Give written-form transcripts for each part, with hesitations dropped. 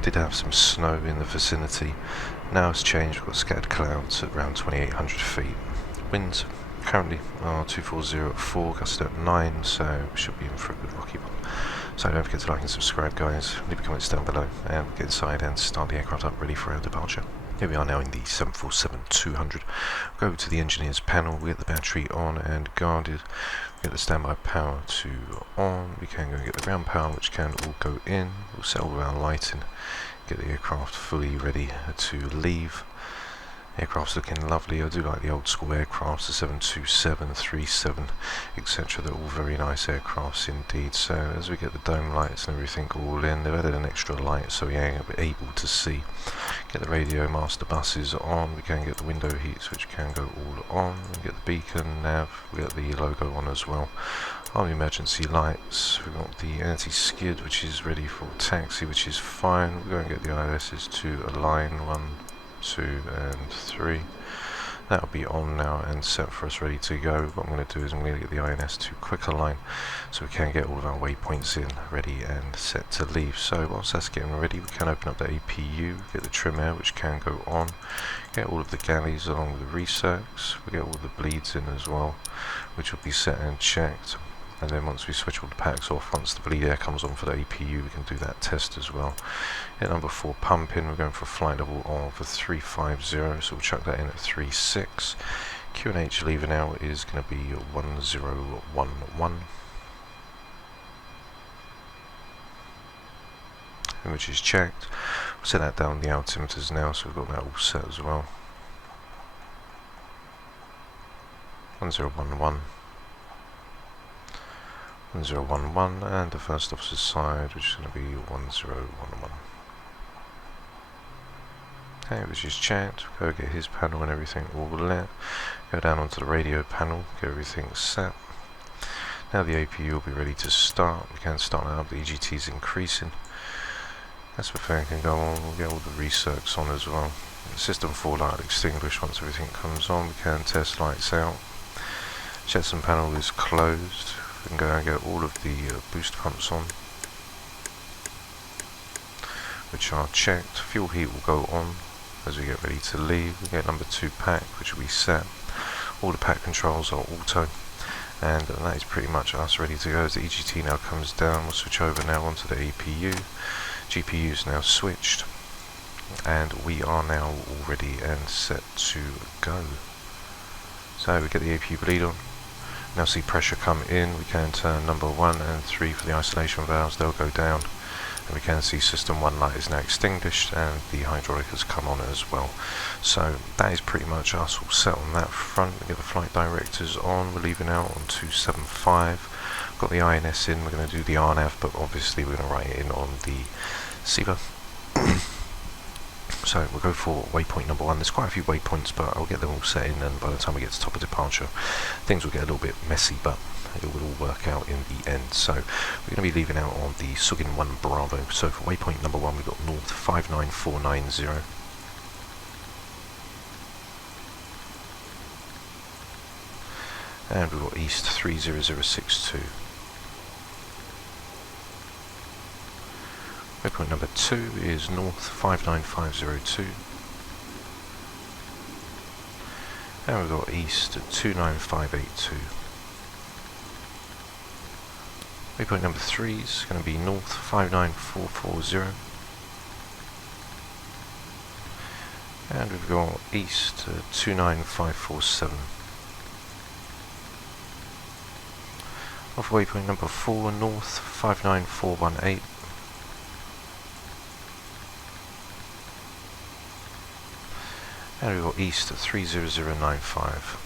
we did have some snow in the vicinity. Now it's changed, we've got scattered clouds at around 2,800 feet. Winds currently are 240 at 4, gust at 9, so we should be in for a good rocky one. So don't forget to like and subscribe, guys. Leave a comments down below, and we'll get inside and start the aircraft up ready for our departure. Here we are now in the 747-200. Go to the engineer's panel, we get the battery on and guarded. We get the standby power to on. We can go and get the ground power, which can all go in. We'll set all of our lighting, get the aircraft fully ready to leave. Aircraft's looking lovely. I do like the old school aircrafts, the 727, 37, etc. They're all very nice aircrafts indeed. So as we get the dome lights and everything all in, they've added an extra light so we're able to see. Get the radio master buses on. We can get the window heats, which can go all on. We get the beacon nav. We get the logo on as well. On the emergency lights, we've got the anti-skid, which is ready for taxi, which is fine. We're going to get the ILS's to align 1, 2 and 3. That'll be on now and set for us, ready to go. What I'm going to do is I'm going to get the INS to quick align so we can get all of our waypoints in, ready and set to leave. So whilst that's getting ready, we can open up the APU, get the trim air, which can go on, get all of the galleys along with the recircs, we get all the bleeds in as well, which will be set and checked. And then once we switch all the packs off, once the bleed air comes on for the APU, we can do that test as well. Hit number 4 pump in, we're going for a flight level of 350, so we'll chuck that in at 36. QNH lever now is going to be 1011, which is checked. We'll set that down the altimeters now, so we've got that all set as well. 1011. 1011, and the first officer's side, which is going to be 1011. Okay, which is checked. Go get his panel and everything all lit. Go down onto the radio panel, get everything set. Now the APU will be ready to start. We can start that up, the EGT is increasing. That's where fan can go on. We'll get all the recircs on as well. The system 4 light will extinguish once everything comes on. We can test lights out. Jetson panel is closed. We can go and get all of the boost pumps on, which are checked. Fuel heat will go on as we get ready to leave. We get number 2 pack, which will be set. All the pack controls are auto, and that is pretty much us ready to go. As the EGT now comes down, we'll switch over now onto the APU. GPU is now switched, and we are now all ready and set to go. So we get the APU bleed on. Now see pressure come in, we can turn number 1 and 3 for the isolation valves, they'll go down, and we can see system 1 light is now extinguished and the hydraulic has come on as well. So that is pretty much us all set on that front. We get the flight directors on, we're leaving out on 275, got the INS in, we're going to do the RNAV, but obviously we're going to write it in on the SIVA. So we'll go for waypoint number 1. There's quite a few waypoints, but I'll get them all set in, and by the time we get to top of departure, things will get a little bit messy, but it will all work out in the end. So we're going to be leaving out on the Sugin 1 Bravo. So for waypoint number 1, we've got north 59490. And we've got east 30062. Waypoint number 2 is north 59502, and we've got east 29582. Waypoint number 3 is going to be north 59440, and we've got east 29547. Off waypoint number 4, north 59418. And we've got east 30095.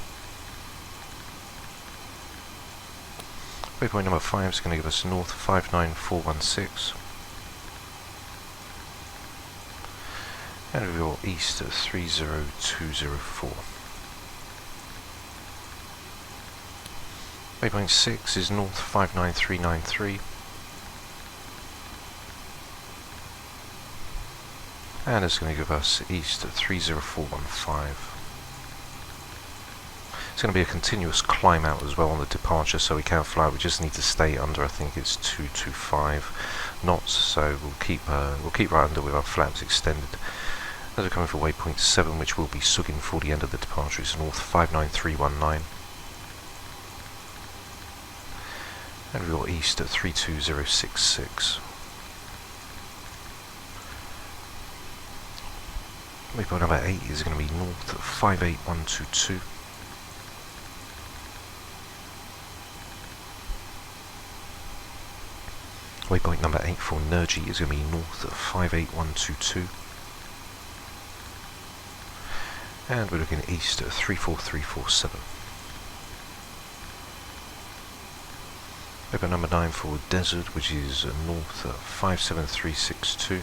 Waypoint number 5 is going to give us north 59416. And we've got east 30204. Waypoint 6 is north 59393. And it's going to give us east 30415. It's going to be a continuous climb out as well on the departure, so we can fly. We just need to stay under, I think it's 225 knots, so we'll keep right under with our flaps extended. As we're coming for waypoint 7, which will be sugging for the end of the departure, it's north 59319. And we've got east at 32066. Waypoint number 8 is going to be north at 58122. Waypoint number 8 for Nergy is going to be north at 58122. And we're looking east at 34347. Waypoint number 9 for Desert, which is north at 57362.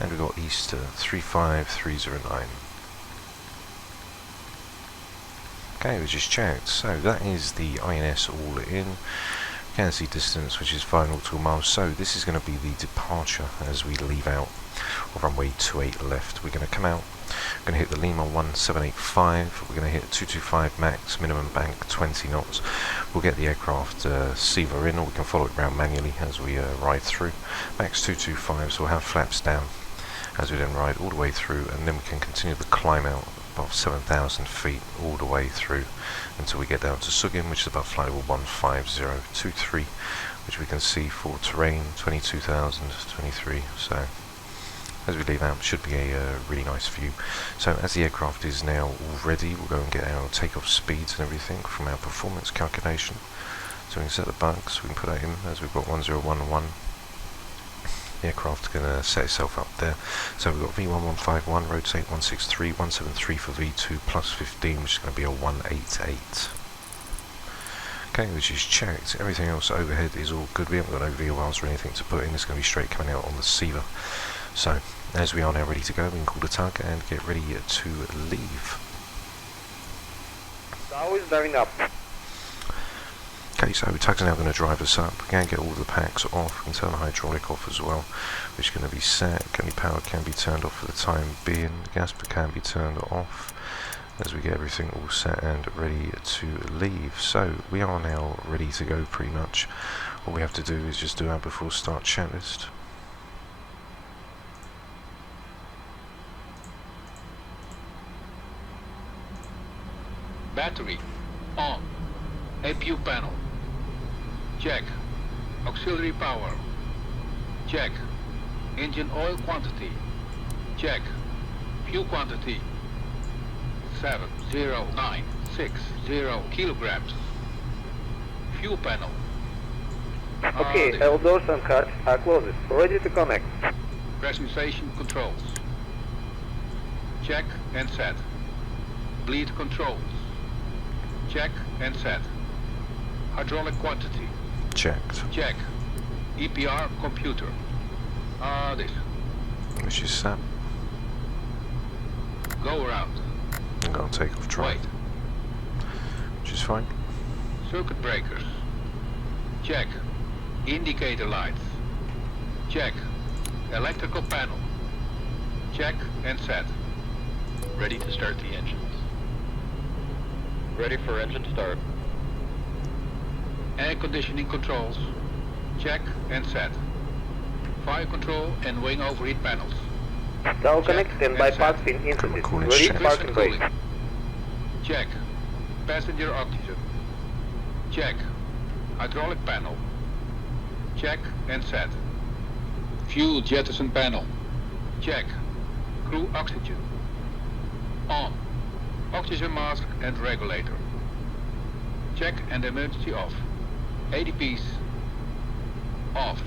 And we've got east at 35309. Okay, we just checked. So that is the INS all in. You can see distance, which is 5 nautical miles. So this is going to be the departure as we leave out of runway 28 left. We're going to come out. We're going to hit the Lima 1785. We're going to hit 225 max, minimum bank 20 knots. We'll get the aircraft SIVA in, or we can follow it around manually as we ride through. Max 225, so we'll have flaps down as we then ride all the way through, and then we can continue the climb out above 7,000 feet all the way through until we get down to Sugin, which is above flight level 15023, which we can see for terrain 22,023. So as we leave out, should be a really nice view. So as the aircraft is now all ready, we'll go and get our takeoff speeds and everything from our performance calculation. So we can set the bugs, we can put that in as we've got 1011. The aircraft's going to set itself up there. So we've got V1151, rotate 163, 173 for V2 plus 15, which is going to be a 188. Okay, which is checked. Everything else overhead is all good. We haven't got no VORs or anything to put in. It's going to be straight coming out on the SIVA. So as we are now ready to go, we can call the tug and get ready to leave. Now is driving up. Okay, so the tug's now going to drive us up. We can get all the packs off. We can turn the hydraulic off as well, which is going to be set. Any power can be turned off for the time being. The gas can be turned off as we get everything all set and ready to leave. So we are now ready to go pretty much. All we have to do is just do our before start checklist. Battery on. APU panel. Check. Auxiliary power. Check. Engine oil quantity. Check. Fuel quantity. 70960 kilograms. Fuel panel. Okay, all doors and hatches are closed. Ready to connect. Pressurization controls. Check and set. Bleed controls. Check and set. Hydraulic quantity. Checked. Check. EPR computer. This. Which is set. Go around. I'm going to take off drive. Wait. Which is fine. Circuit breakers. Check. Indicator lights. Check. Electrical panel. Check and set. Ready to start the engines. Ready for engine start. Air conditioning controls. Check and set. Fire control and wing overheat panels. Now Check connect and and bypass set. pin instantly. Cooling Ready check. parking brake. Check. Passenger oxygen. Check. Hydraulic panel. Check and set. Fuel jettison panel. Check. Crew oxygen. On. Oxygen mask and regulator. Check and emergency off. ADPs off.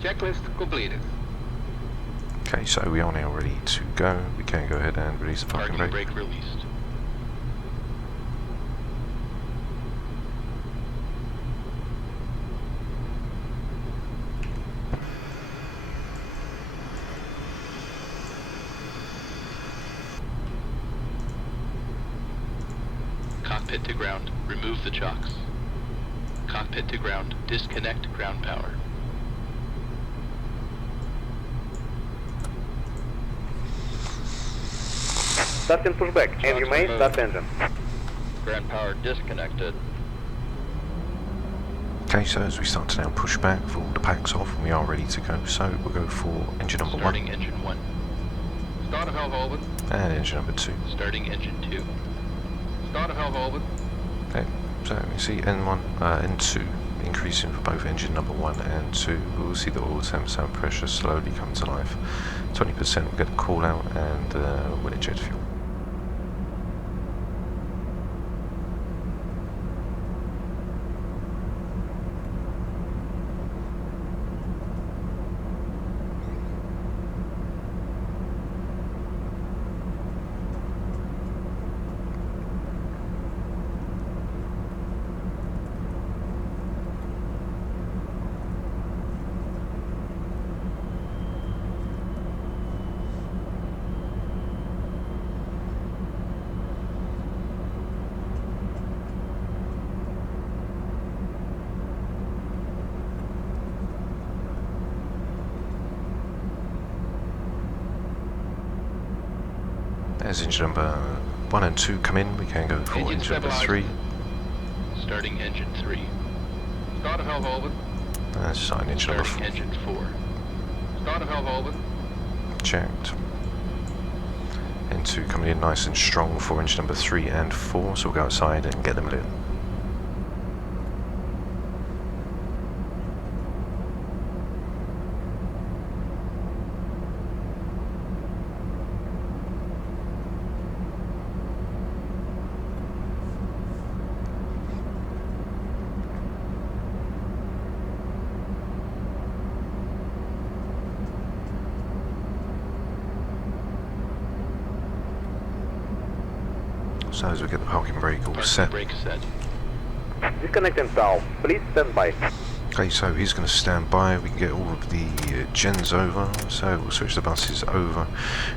Checklist completed. Okay, so we are now ready to go. We can go ahead and release the parking brake. Brake released. Cockpit to ground, remove the chocks. Cockpit to ground, disconnect ground power. Starting pushback, and you may start engine. Ground power disconnected. Okay, so as we start to now push back for all the packs off, we are ready to go. So we'll go for engine number Starting 1 engine 1. Start of valve open. and engine number 2. Starting engine 2. Start of valve open. Okay, so we see N1, N2 increasing for both engine number 1 and 2. We'll see the oil temps and pressure slowly come to life. 20% will get a call out and we'll inject fuel. As engine number 1 and 2 come in, we can go for engine number 3. Starting engine 3. Start of valve open. Starting engine number 4. Starting engine 4. Start of valve open. Checked. N2 coming in nice and strong for engine number 3 and 4, so we'll go outside and get them lit. So as we get the parking brake all set. Brake set. Disconnecting valve. Please stand by. Okay, so he's going to stand by. We can get all of the gens over. So we'll switch the buses over.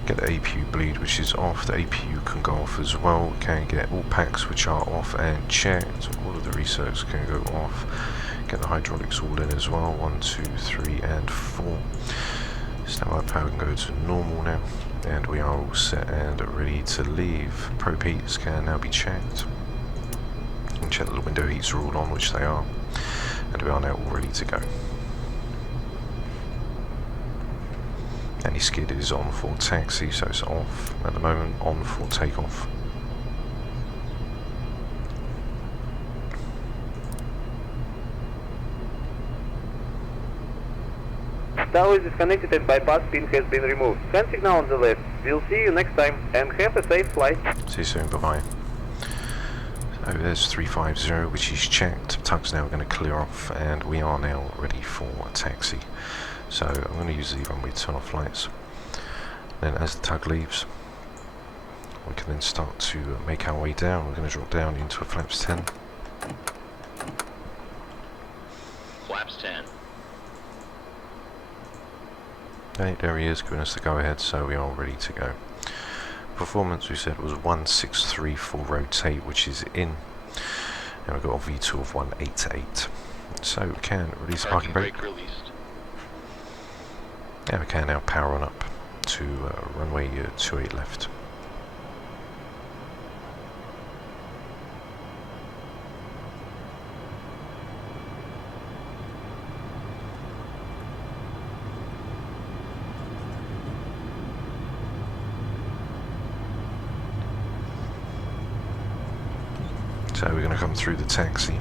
Get the APU bleed, which is off. The APU can go off as well. We can get all packs which are off and checked. All of the resets can go off. Get the hydraulics all in as well. 1, 2, 3, and 4. Standby power can go to normal now. And we are all set and ready to leave. Probe heaters can now be checked. And check that the window heats are all on, which they are. And we are now all ready to go. Any skid is on for taxi, so it's off at the moment, on for takeoff. Tower is disconnected and bypass pin has been removed. Hand signal on the left. We'll see you next time and have a safe flight. See you soon, bye bye. So there's 350, which is checked. Tug's now going to clear off and we are now ready for a taxi. So I'm going to use the runway turn off lights. Then as the tug leaves, we can then start to make our way down. We're going to drop down into a flaps 10. Flaps 10. Okay, there he is, giving us the go ahead, so we are ready to go. Performance we said was 163 for rotate, which is in, and we've got a V2 of 188. So we can release the parking brake. Released. Yeah, we can now power on up to runway 28 left. So we're going to come through the taxi,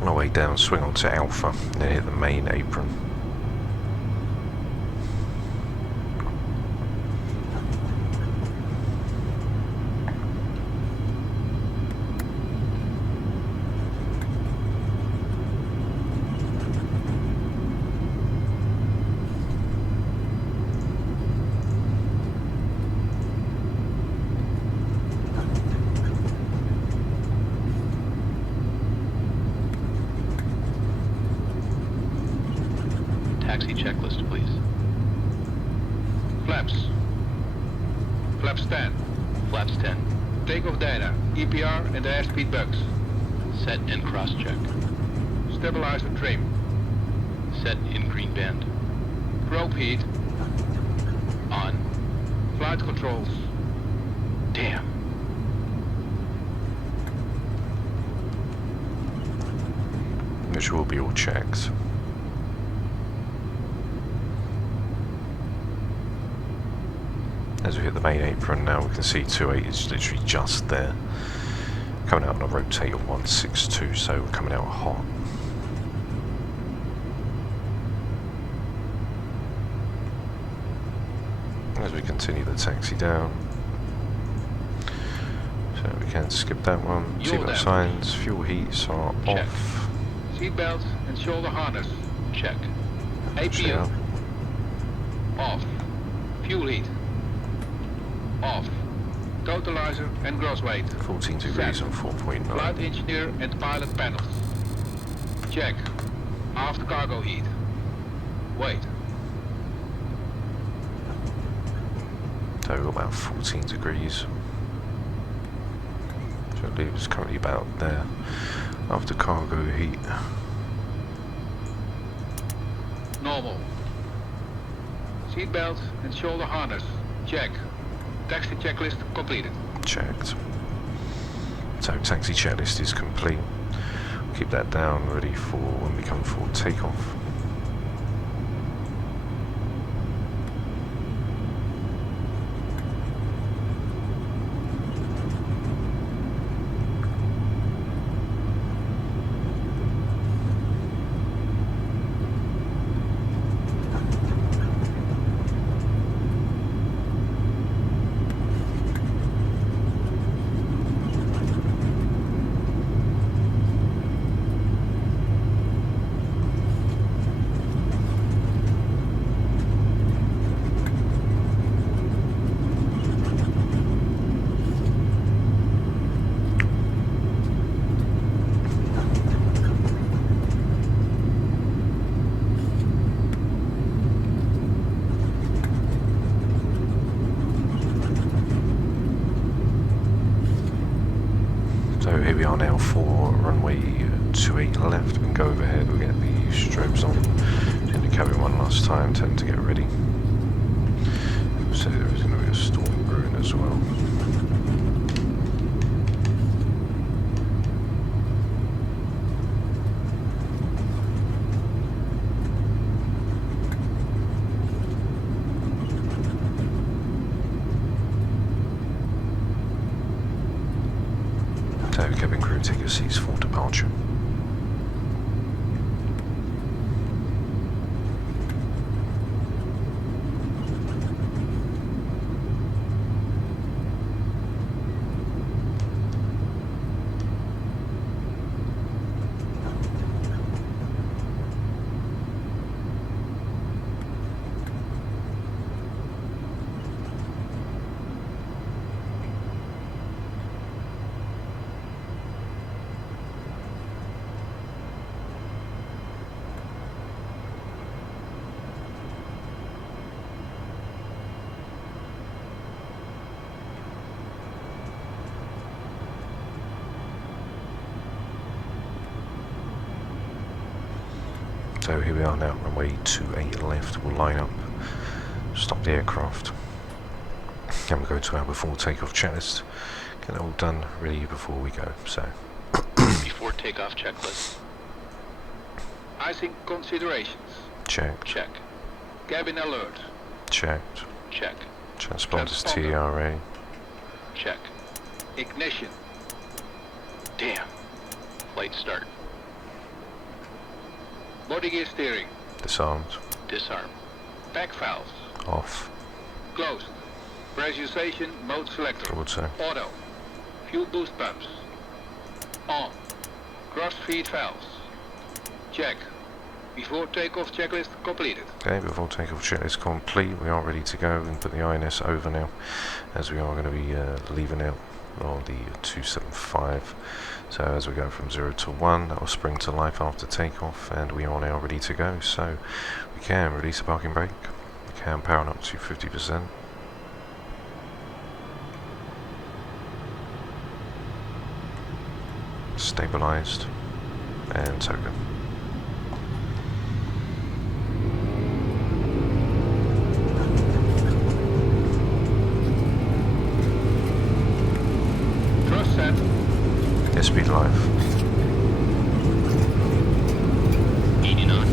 on our way down, swing onto Alpha, and then hit the main apron. Taxi checklist, please. Flaps. Flaps 10. Flaps 10. Takeoff data, EPR and airspeed bugs. Set and cross-check. Stabilizer trim. Set in green band. Probe heat. On. Flight controls. Damn. Which will be all checked. As we hit the main apron now, we can see 2.8 is literally just there. Coming out on a rotate of 1.62, so we're coming out hot. As we continue the taxi down, so we can skip that one. Seatbelt signs, fuel heats are Check. off. Seatbelt and shoulder harness. Check. APU. Off. Fuel heat. Off. Totalizer and gross weight. 14 degrees Set. and 4.9. Flight engineer and pilot panels. Check. Aft cargo heat. Wait. So we've got about 14 degrees. So I believe it's currently about there. After cargo heat. Normal. Seatbelt and shoulder harness. Check. Taxi checklist completed. Checked. So taxi checklist is complete. Keep that down, ready for when we come for takeoff. So here we are now for runway 28 left. We can go overhead, we'll get the strobes on. In the cabin one last time, tend to get ready. So there is going to be a storm brewing as well. So cabin crew, take your seats for departure. So here we are now, runway 28 left. We'll line up, stop the aircraft, and we'll go to our before takeoff checklist. Get it all done, ready before we go. So Before takeoff checklist. Icing considerations. checked, Check. Cabin alert. checked. Check. Transponders Transponder. TRA, Check. Ignition. Damn. Flight start. Body gear steering. disarmed, Disarm. Pack valves. off, Closed. Pressurization mode selector. auto, Auto. Fuel boost pumps. On. Cross feed valves. Check. Before takeoff checklist completed. Okay, before takeoff checklist complete, we are ready to go. We can put the INS over now, as we are going to be leaving out on the 275. So as we go from 0 to 1, that will spring to life after takeoff, and we are now ready to go. So we can release the parking brake, we can power up to 50%. Stabilized, and token. 85. 80 knots.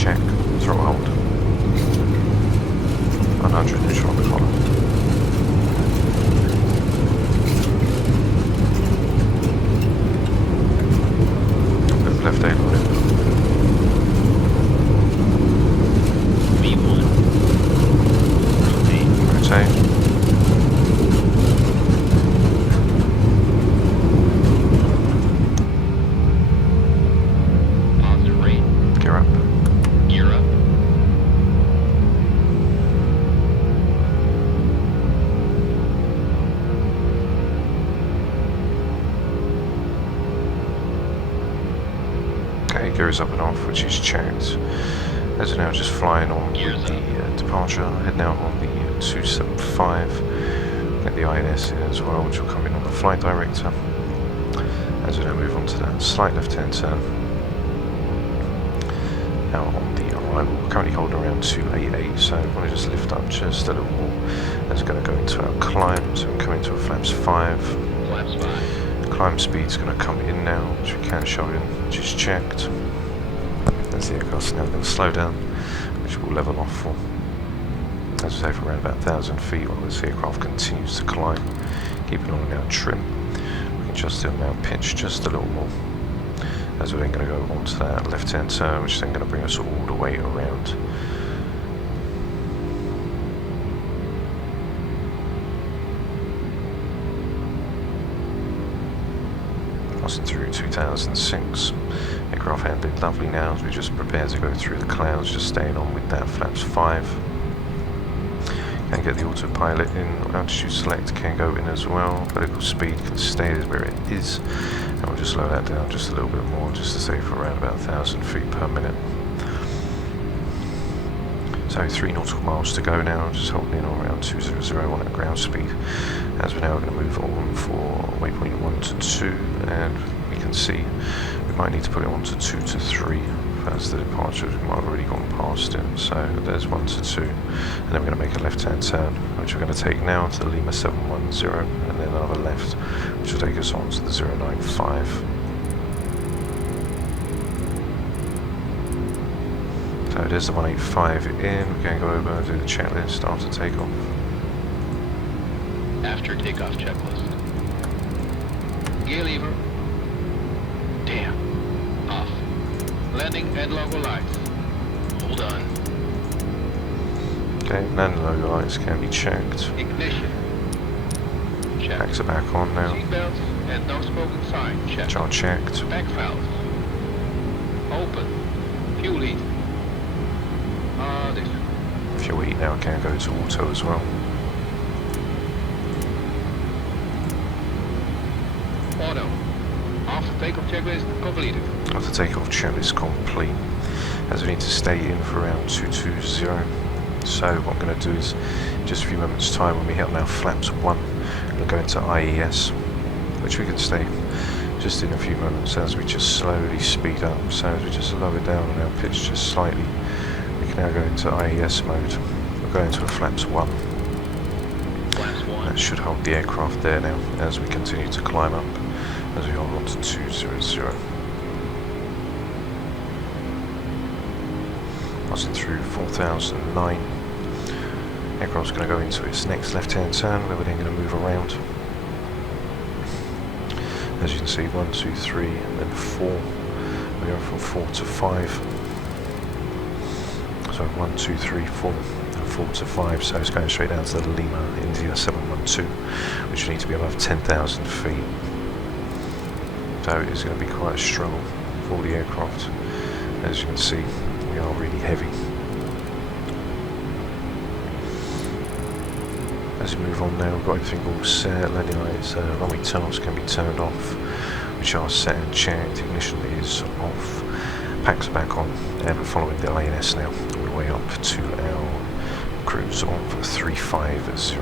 Check. Throttle hold. 100 neutral on the column. Left aileron. V1. Rotate. Rotate. Positive rate. Gear up. Gear up. Okay, gear is up and off, which is checked. As we're now just flying on with the departure, heading out on the 275. Get the INS in as well, which will come in on the flight director. As we now move on to that slight left-hand turn. Now on the arrival, we're currently holding around 288, so we want to just lift up just a little more. As we're going to go into our climb, so we're coming to a flaps 5. Flaps 5. Climb speed's going to come in now, which we can show in, which is checked. As the aircraft's now going to slow down, which will level off for, as we say, for around about 1,000 feet, while this aircraft continues to climb, keeping on now trim. We can adjust the amount pitch just a little more. As we're then going to go onto that left-hand turn, which is then going to bring us all the way around. Passing through 2006. Aircraft handling lovely now as we just prepare to go through the clouds, just staying on with that flaps 5. Can get the autopilot in, altitude select can go in as well, vertical speed can stay where it is, and we'll just slow that down just a little bit more, just to stay for around about 1,000 feet per minute. So 3 nautical miles to go now, just holding in on around 200 at ground speed, as we're now going to move on for waypoint 1 to 2, and we can see we might need to put it on to 2 to 3. That's the departure, we might have already gone past it, so there's 1 to 2, and then we're going to make a left-hand turn, which we're going to take now to the Lima 710, and then another left, which will take us on to the 095. So there's the 185 in, we're going to go over and do the checklist after takeoff. After takeoff checklist. Gear lever. Damn. Off. Landing and logo lights. Hold on. Okay, landing logo lights can be checked. Ignition. Check. Backs are back on now. Seatbelts and no smoking sign. Check. Which are checked. Back valves. Open. Fuel heat. This. Fuel heat now can go to auto as well. Auto. After takeoff checklist completed. After takeoff checklist complete, as we need to stay in for around 220. So what I'm going to do is, in just a few moments time, when we hit on our flaps 1, we're going to go into IES, which we can stay just in a few moments as we just slowly speed up. So as we just lower down on our pitch just slightly, we can now go into IES mode. We'll go into a flaps 1. Flaps 1. That should hold the aircraft there now as we continue to climb up, as we hold on to 200. Passing through 4009. Aircraft's going to go into its next left-hand turn, where we're then going to move around. As you can see, 1, 2, 3, and then 4. We're going from 4 to 5. So 1, 2, 3, 4, and 4 to 5. So it's going straight down to the Lima India 712, which will need to be above 10,000 feet. So it is going to be quite a struggle for the aircraft. As you can see, we are really heavy. As we move on now, we've got everything all set. Landing lights, runway turn-offs can be turned off, which are set and checked. Ignition is off. Packs are back on, and we're following the INS now, all the way up to our cruise of 350.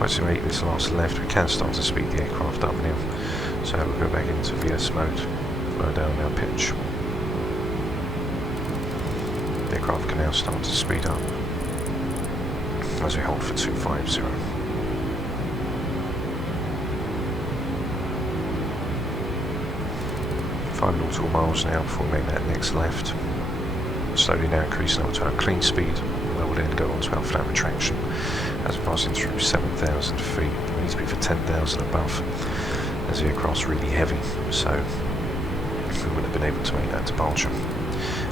Once we make this last left, we can start to speed the aircraft up now. So we'll go back into VS mode, lower down our pitch. The aircraft can now start to speed up as we hold for 250. 5 nautical miles now before we make that next left. Slowly now increasing up to our clean speed, where we'll then go on to our flat retraction as we're passing through 7,000 feet. We need to be for 10,000 above, as the aircraft's really heavy, so we wouldn't have been able to make that departure.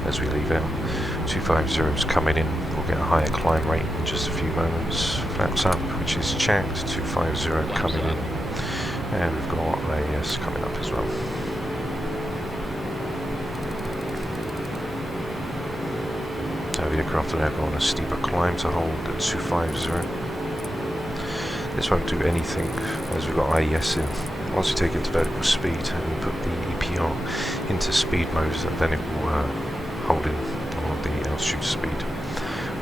As we leave out, 250 is coming in, we'll get a higher climb rate in just a few moments. Flaps up, which is checked, 250 coming in, and we've got AS coming up as well. So the aircraft will now go on a steeper climb to hold at 250. This won't do anything as we've got IES in. Once you take it to vertical speed and put the EPR into speed mode, then it will hold in on the altitude speed.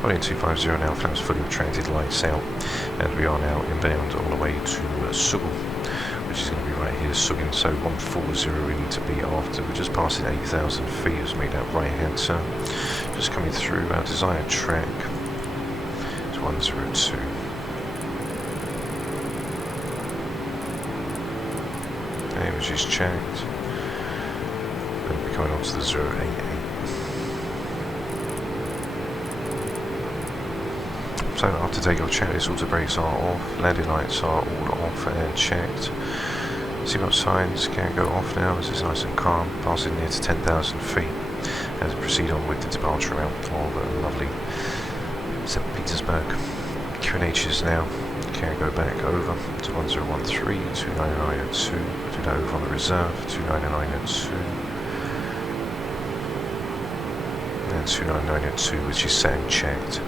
Only 250 now, flaps fully retracted, lights out, and we are now inbound all the way to Sugel, which is going to be right here, Sugin. So 140 we need to be after. We're just passing 8,000 feet as we make that right hand turn. Just coming through our desired track. It's 102. Which is checked. And we're coming on to the 088. So after takeoff checklist, auto brakes are off, landing lights are all off and checked. Seatbelt signs can go off now as it's nice and calm, passing near to 10,000 feet as we proceed on with the departure route of lovely St. Petersburg. QNHs now can go back over to 1013, 29902, to that over on the reserve, 29902, and 29902, which is sand checked.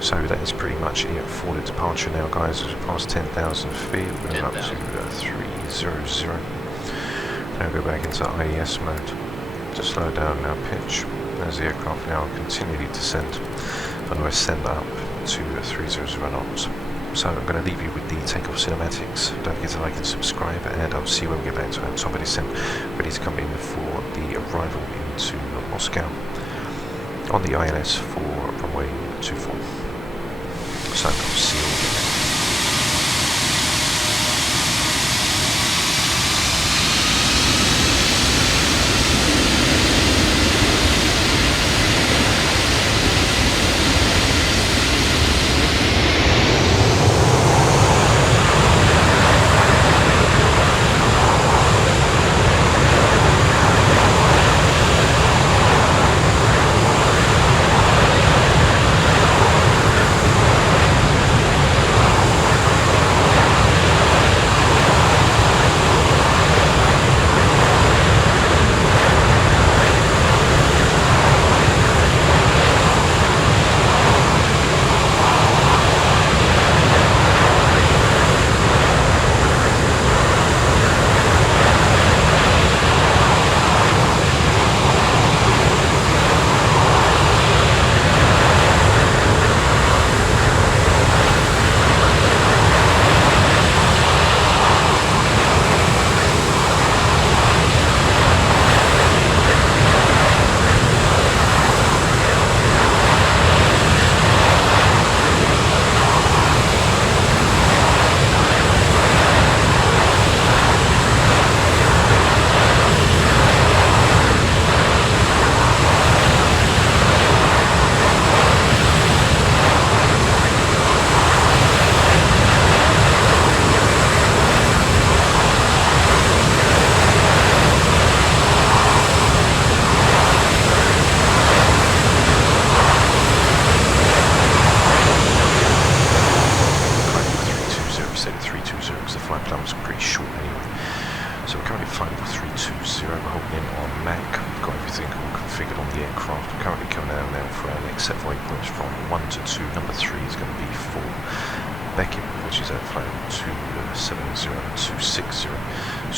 So that is pretty much it for the departure now, guys. As we pass 10,000 feet, we're going up to 300. Now go back into IES mode to slow down our pitch as the aircraft now continually descend, and we'll ascend up to 300 knots. So I'm going to leave you with the takeoff cinematics. Don't forget to like and subscribe, and I'll see you when we get back to our top of descent, ready to come in for the arrival into Moscow on the ILS for runway 24. So I'll see you again.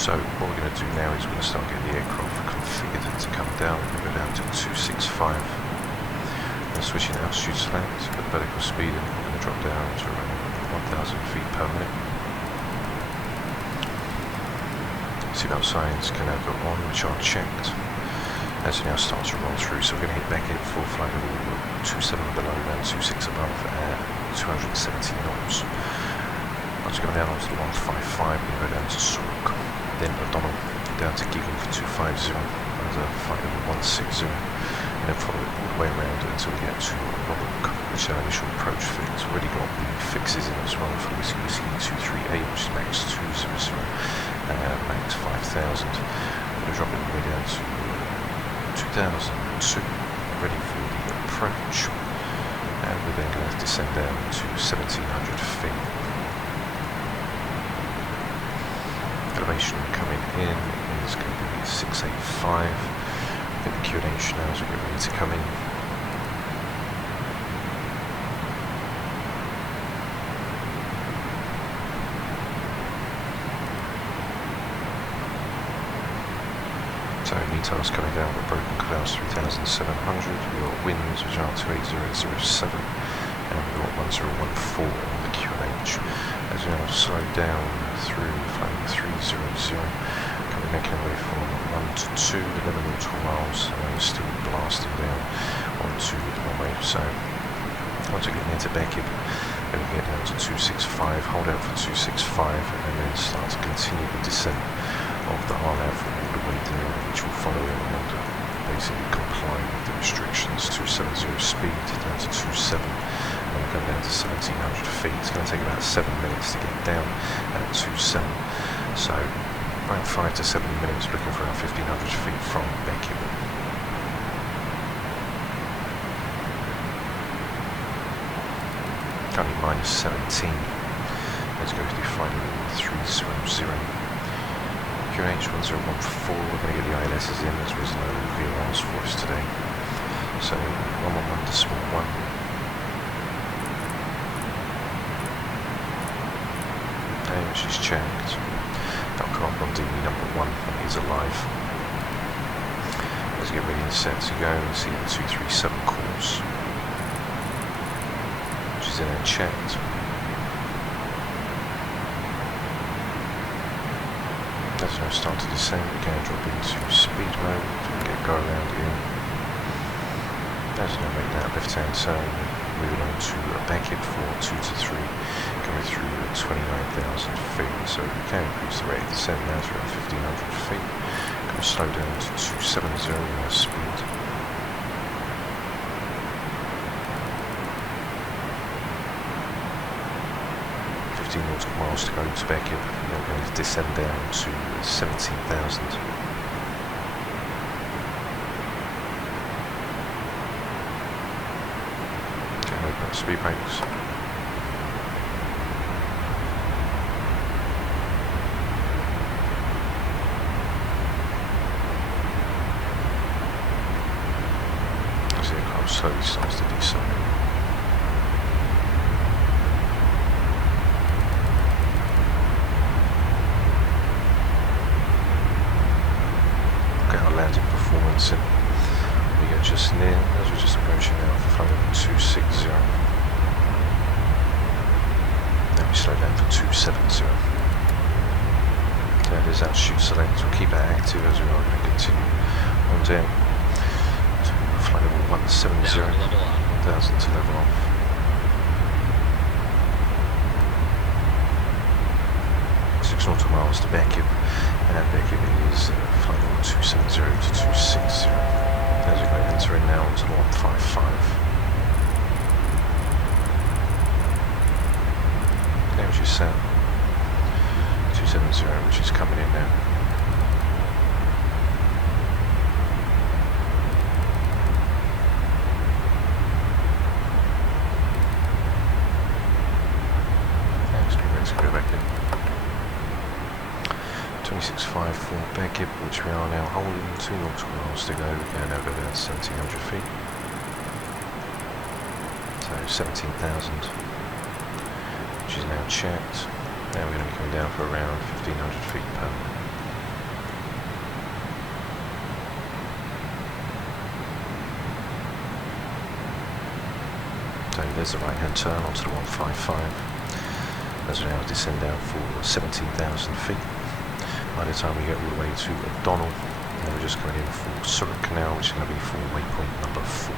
So what we're going to do now is we're going to start getting the aircraft configured to come down. We're going to go down to 265. We're switching altitude select, put the vertical speed in. We're going to drop down to around 1,000 feet per minute. Seatbelt signs can now go on, which are checked as we now start to roll through. So we're going to hit back in full flight level 27 below and 26 above at 270 knots. Once we go down onto the 155, we go down to Sorok, then O'Donnell, down to Giggle for 250, flight level 160, and then follow it all the way around until we get to Rock, which is our initial approach fix. Already got the fixes in as well for Whiskey 238, which is max 200, max 5000. I'm going to drop it all the way down to 2002, ready for the approach, and we're then going to descend down to 1700 feet. Elevation coming in is going to be 685. Get the QNH now as we get ready to come in. So METAR's coming down with broken clouds 3700, we've got winds which are 28007, and we've got 1014 on the QNH. As we now slow down through flying 300, coming making our way from 1 to 2, 11 nautical miles, and we're still blasting down onto the runway. So once we get near to Bekib, then we get down to 265, hold out for 265, and then start to continue the descent of the RLAV all the way down, which will follow it and basically comply with the restrictions. 270 speed down to 27, and we'll go down to 1700 feet. It's going to take about 7 minutes to get down at 27, so around 5 to 7 minutes looking for around 1500 feet from Bekib. Currently minus 17. Let's go to flight level 300. QNH 1014, we're going to get the ILSs in as well as no VRRs for us today. So 111 decimal 1. And she's checked. That'll come up on DB number 1 when he's alive. Let's get ready and set to go and see the 237 course. She's in and checked. As I start to descend, we can drop into speed mode to get go around here. As I make that left hand turn, moving on to Bekib for 2 to 3, coming through 29,000 feet. So we can increase the rate of descent now to around 1500 feet. Going to slow down to 270 our speed. Nautical miles to go to Bekib, and we're going to descend down to 17,000. Okay, open up speed brakes. As the aircraft slowly starts to descend. And we get just near, as we're just approaching now for flight level 260. Then we slow down for 270. There it is, altitude select. We'll keep it active as we are going to continue on down to flight level 170, 1000 to level off. Nautical miles to Bekib, and at Bekib is flight level 270 to 260. As we go entering now onto 155. Now which is set 270, which is coming in now. Let's go back in. 26.5 for Bekib, which we are now holding, 2 nautical miles to go, and now go down to 1700 feet. So 17,000, which is now checked. Now we're going to be coming down for around 1500 feet per. So there's the right hand turn onto the 155, as we now descend down for 17,000 feet. By the time we get all the way to O'Donnell, and we're just coming in for Surat Canal, which is going to be for waypoint number 4.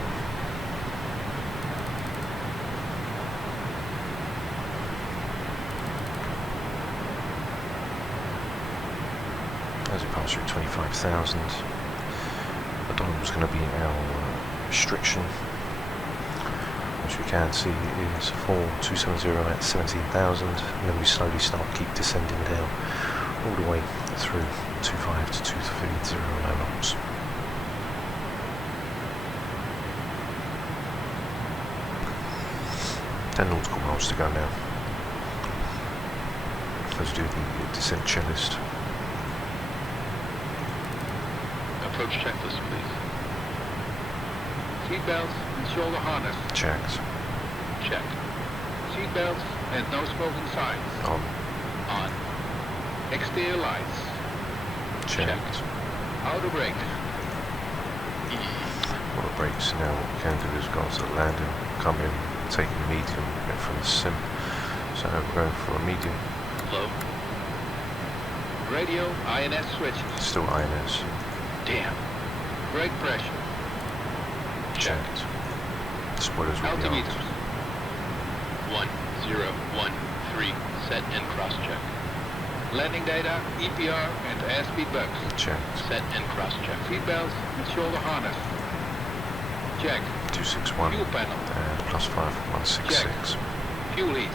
As we pass through 25,000, Donald's going to be our restriction, which we can see is 4270 at 17,000, and then we slowly keep descending down all the way through 25 to 230 low knots. Ten nautical miles to go now. Let's do the descent checklist. Approach checklist, please. Seatbelts and shoulder harness. Checked. Check. Seatbelts and no smoking signs. On. On. Exterior lights. Checked. Outer brake. Auto brakes. Now what we can do is go to the landing, come in, take a medium from the sim. So we're going for a medium. Low. Radio INS switches. Still INS. Damn. Brake pressure. Checked. Spoilers will be Altimeters. on. 1013. Set and cross check. Landing data, EPR and airspeed bugs. Checked. Set and cross check. Seatbelts and shoulder harness. Check. 261 Fuel panel. and plus 5 166. Fuel heat.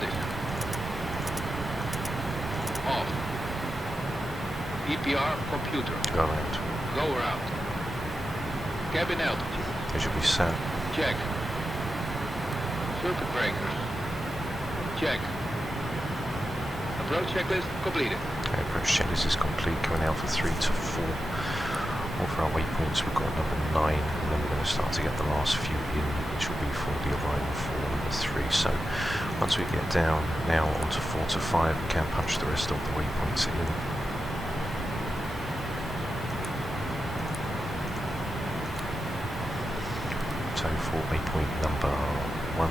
This. Off. EPR computer. Go around. Go around. Cabin altitude. It should be set. Check. Circuit breakers. Check. Approach checklist completed. Okay, approach checklist is complete. Going out for 3 to 4. All for our waypoints, we've got number 9, and then we're going to start to get the last few in, which will be for the arrival for number 3. So once we get down now onto 4 to 5, we can punch the rest of the waypoints in. So for waypoint number 1,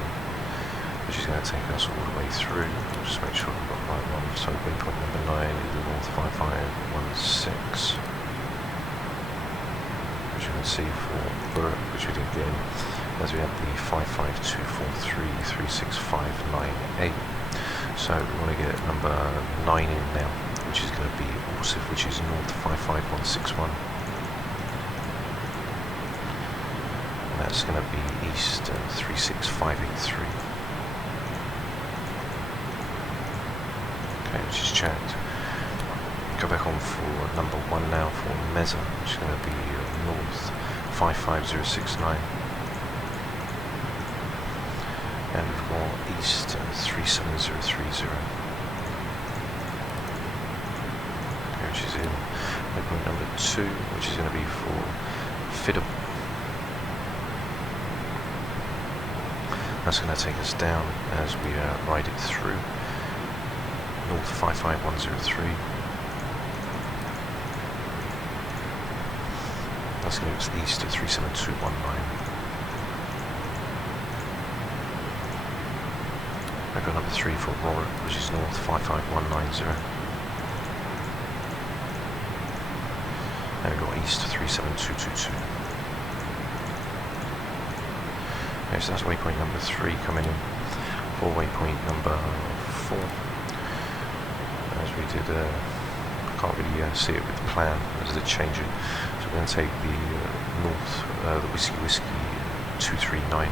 which is going to take us all the way through, we'll just make sure we've got the right one. So waypoint number 9 is the North 5516. Which you can see for Europe, which we didn't get in, as we had the 55243 36598. So we want to get number 9 in now, which is going to be Orsif, which is North 55161. And that's going to be East 36583. Okay, which is checked. Go back on for number 1 now for Meza, which is going to be North 55069. And we've got East 37030. Okay, which is in waypoint number 2, which is going to be for Fiddle. That's going to take us down as we ride it through North 55103. That's going to go east to 37219. I've got number 3 for Aurora, which is North 55190. And we've got east to 37222. Okay, so that's waypoint number 3 coming in for waypoint number 4. As we did, I can't really see it with the plan as they change it. So we're going to take the North, the Whiskey 239,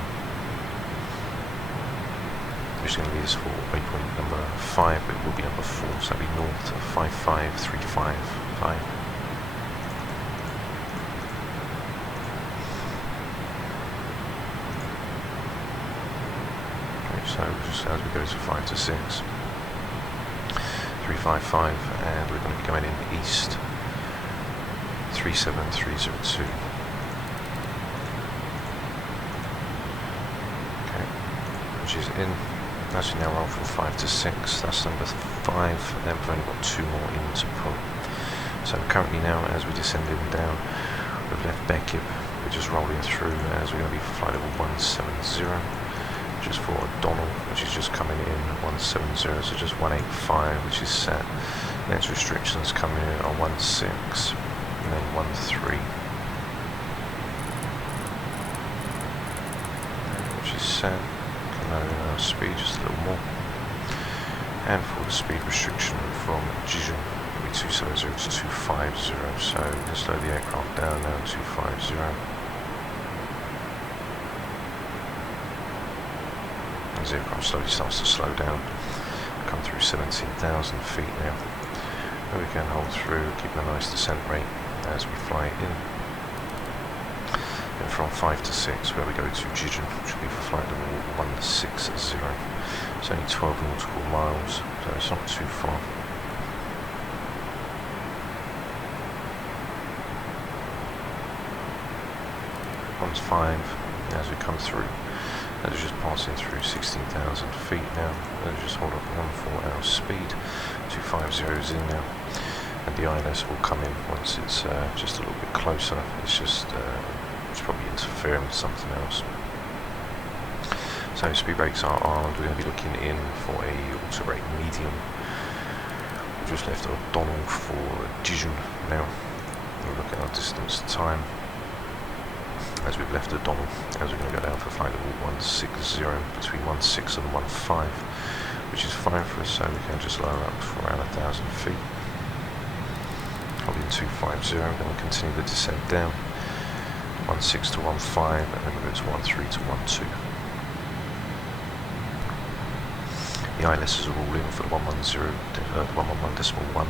which is going to be this for waypoint number 5, but it will be number 4, so that'll be North 55355. Okay, so just as we go to 5 to 6. 355, and we're going to be going in east 37302. Okay, which is in. Actually now we're on from 5 to 6. That's number 5, and then we've only got 2 more in to put. So currently now, as we're descending down, we've left Bekib. We're just rolling through as we're going to be for flight level 170. Which is for Donald, which is just coming in 170, so just 185, which is set. Next restrictions coming in are 16, and then 13, which is set. Lower speed just a little more. And for the speed restriction from Dijon, we 270 to 250, so let's slow the aircraft down now, 250. As the aircraft slowly starts to slow down, come through 17,000 feet now. And we can hold through, keep a nice descent rate as we fly in. And from 5 to 6, where we go to Jigen, which will be for flight level 160. It's only 12 nautical miles, so it's not too far. One's 5 as we come through. That is just passing through 16,000 feet now. That is just hold up 14 hour speed. 250 is in now. And the ILS will come in once it's just a little bit closer. It's just it's probably interfering with something else. So speed brakes are armed. We're going to be looking in for a auto brake medium. We've just left O'Donnell for Dijon now. We'll look at our distance time. As we've left O'Donnell, as we're going to go down for flight level 160, between 16 and 15, which is fine for us, so we can just lower up for around 1,000 feet. Holding 250, then we'll continue the descent down, 16 to 15, and then we'll go to 13 to 12. The ILSs are all in for the 111.1.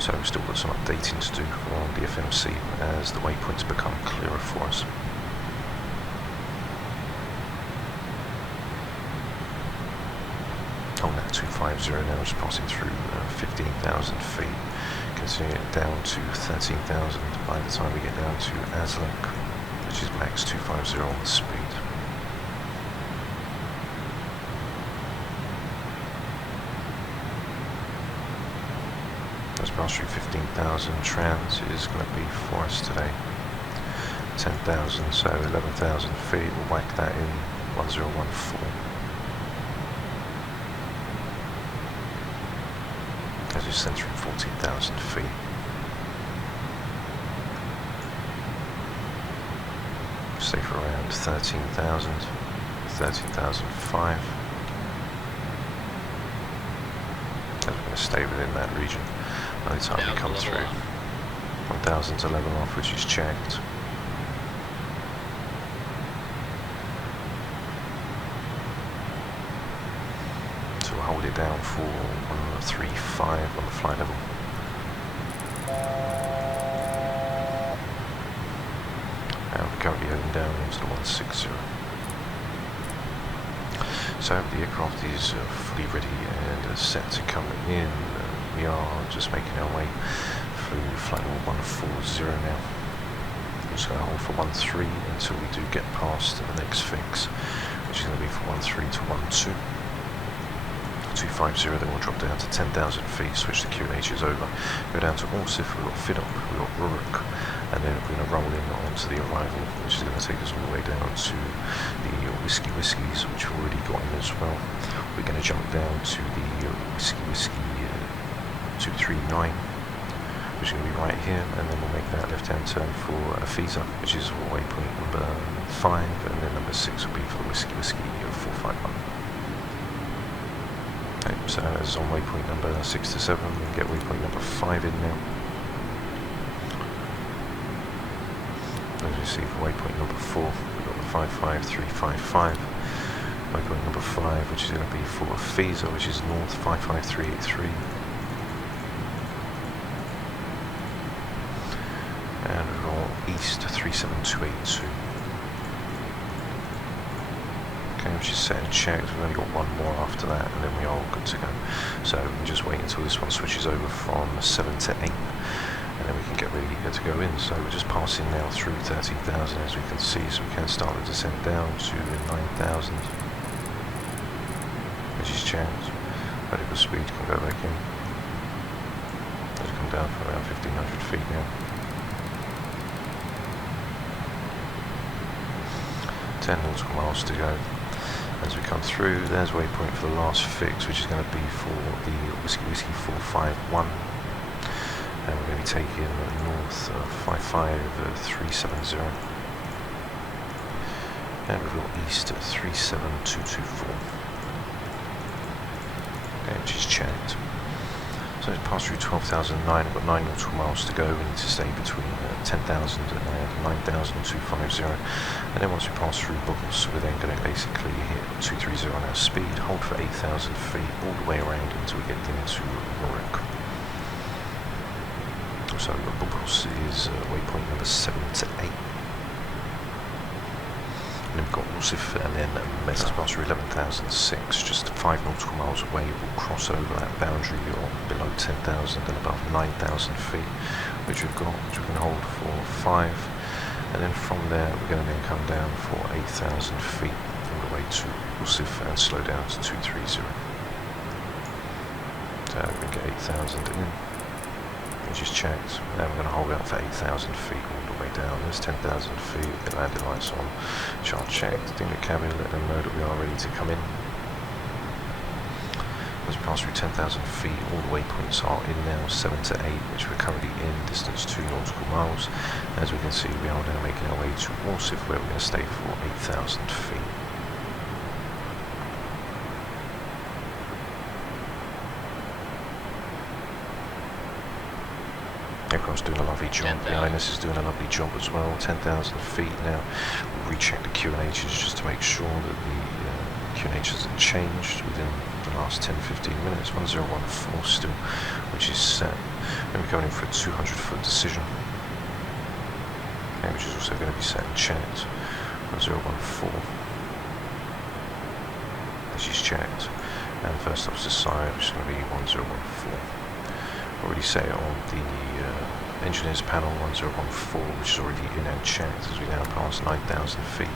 So we've still got some updating to do on the FMC as the waypoints become clearer for us. On that 250 now, just passing through 15,000 feet, continuing it down to 13,000 by the time we get down to Aslak, which is max 250 on the speed. Pass through 15,000. Trans is going to be for us today 10,000, so 11,000 feet. We'll whack that in 1014 as we send through 14,000 feet. Stay for around 13,000, 13,005. As we're going to stay within that region. By the time we come through, 1,000 to level off, which is checked. So we'll hold it down for 135 on the flight level. And we're currently heading down into the 160. So the aircraft is fully ready and set to come in. We are just making our way through flight level 140 now. We're just going to hold for 13 until we do get past the next fix, which is going to be from 13 to 12. 250, then we'll drop down to 10,000 feet, switch the QNHs over, go down to Orsif, we've got Fidop, we've got Rurik, and then we're going to roll in onto the arrival, which is going to take us all the way down to the Whiskies, which we've already got in as well. We're going to jump down to the Whiskey 239, which is going to be right here, and then we'll make that left-hand turn for Fiza, which is waypoint number 5, and then number 6 will be for the Whiskey 451. Okay, so as on waypoint number 6 to 7, we can get waypoint number 5 in now. As you see for waypoint number 4, we've got the 55355. Waypoint number 5, which is going to be for Fiza, which is north 55383. And we've got east 37282. Okay, which is set and checked. We've only got one more after that, and then we are all good to go. So we can just wait until this one switches over from 7 to 8, and then we can get ready to go in. So we're just passing now through 13,000 as we can see, so we can start the descent down to 9,000, which is checked. Vertical speed can go back in. Let's come down for around 1,500 feet now. 10 nautical miles to go. As we come through, there's waypoint for the last fix, which is going to be for the Whiskey 451. And we're going to be taking north 55370. And we've got east 37224. Okay, which is checked. So it's passed through 12,009, we've got 9 nautical miles to go. We need to stay between 10,000 and 9,250. And then once we pass through bubbles, we're then going to basically hit 230 on our speed, hold for 8,000 feet all the way around until we get into Warwick. So bubbles is waypoint number 7 to 8. And then we've got Wolsif and then Mezza's pass through 11,006, just 5 nautical miles away. We'll cross over that boundary or below 10,000 and above 9,000 feet, which we've got, which we can hold for 5. And then from there, we're going to then come down for 8,000 feet all the way to Wolsif and slow down to 230. So we get 8,000 in, which is checked. Then we're going to hold out for 8,000 feet all the way down. There's 10,000 feet, get landing lights on, chart checked, ding the cabin, let them know that we are ready to come in. As we pass through 10,000 feet, all the waypoints are in now, 7 to 8, which we're currently in, distance 2 nautical miles. As we can see, we are now making our way to Wolsif, where we're going to stay for 8,000 feet. Aircraft's doing a lovely job, behind us is doing a lovely job as well, 10,000 feet now. We'll recheck the QNHs just to make sure that the QNH hasn't changed within the last 10-15 minutes. 1014 still, which is set. Then we're going in for a 200-foot decision, okay, which is also going to be set and checked. 1014, which is checked. And first officer side, which is going to be 1014. Already set it on the engineers panel 1014, which is already in and checked as we now pass 9,000 feet.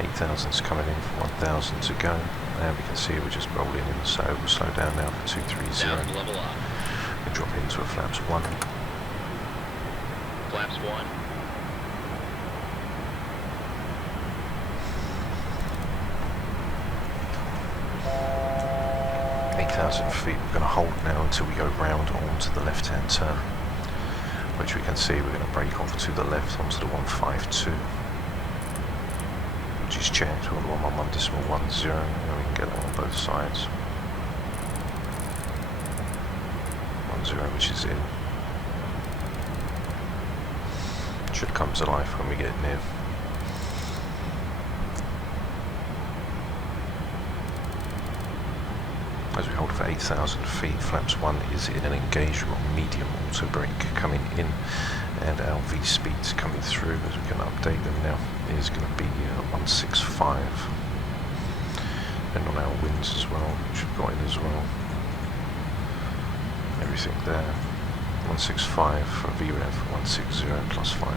8,000 is coming in for 1,000 to go, and we can see we're just rolling in, so we'll slow down now for 230. Level up. We'll drop into a flaps 1. Flaps 1. 8,000 feet, we're going to hold now until we go round onto the left hand turn, which we can see we're going to brake off to the left onto the 152, which is checked on 111.10, and we can get that on both sides. 10, which is in. Should come to life when we get near. As we hold for 8,000 feet, flaps 1 is in an engaged or medium auto brake coming in, and our V speeds coming through, as we can update them now, is going to be 165. And on our winds as well, which we've got in as well. Everything there. 165 for VREV, 160 plus 5.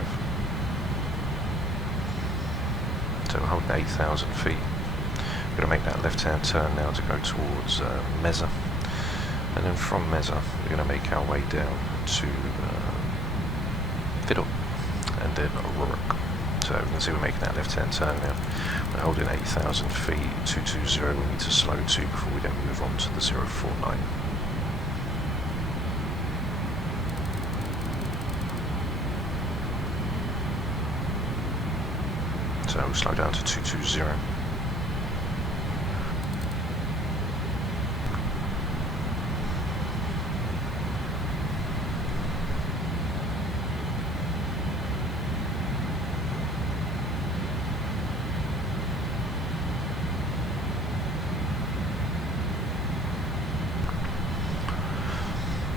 So we're holding 8,000 feet. We're going to make that left-hand turn now to go towards Mezza, and then from Mezza we're going to make our way down to Fiddle and then Warwick. So we can see we're making that left-hand turn now. We're holding 8,000 feet, 220 we need to slow to before we then move on to the 049. So we'll slow down to 220.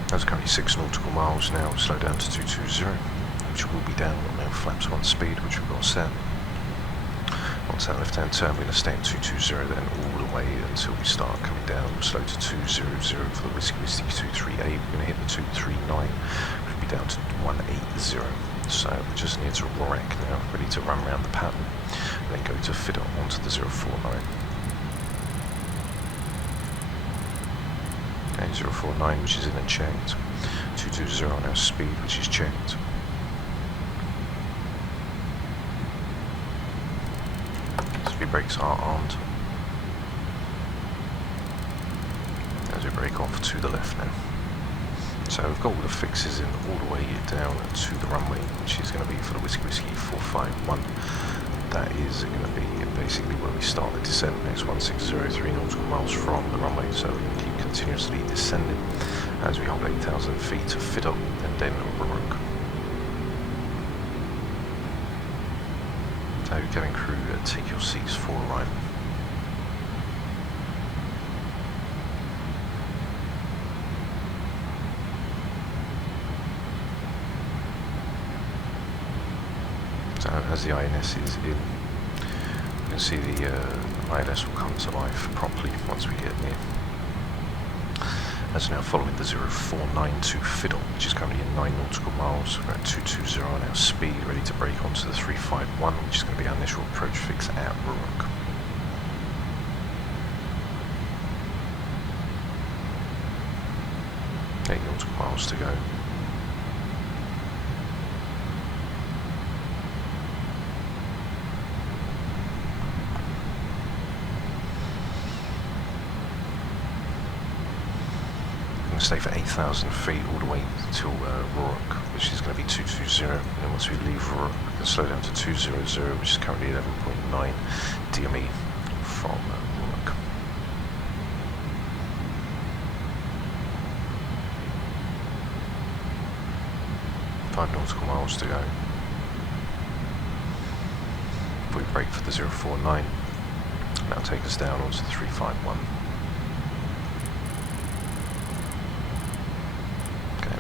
That's currently 6 nautical miles now, we'll slow down to 220, which will be down on our flaps 1 speed, which we've got set. Once that left hand turn, we're going to stay at 220 then all the way until we start coming down. We'll slow to 200 for the Whiskey 238, we're going to hit the 239, we'll be down to 180. So we're just near to Warwick now, ready to run around the pattern, and then go to Fiddle onto the 049. Okay, 049, which is in and checked. 220 on our speed, which is checked. Speed brakes are armed. As we brake off to the left now. So we've got all the fixes in all the way down to the runway, which is going to be for the Whiskey 451. That is going to be basically where we start the descent, next 1603 nautical miles from the runway, so we can keep continuously descending as we hold 8,000 feet to Fiddle and then Rook. So cabin crew, take your seats for arrival. So as the INS is in, you can see the ILS will come to life properly once we get near. As now following the 0492 Fiddle, which is currently in 9 nautical miles, we're at 220 on our speed, ready to break onto the 351, which is going to be our initial approach fix at Rook. Eight nautical miles to go. Stay for 8,000 feet all the way till Rook, which is going to be 220, and then once we leave Rook, we can slow down to 200, which is currently 11.9 DME from Rook. Five nautical miles to go before we break for the 049. That'll take us down onto the 351.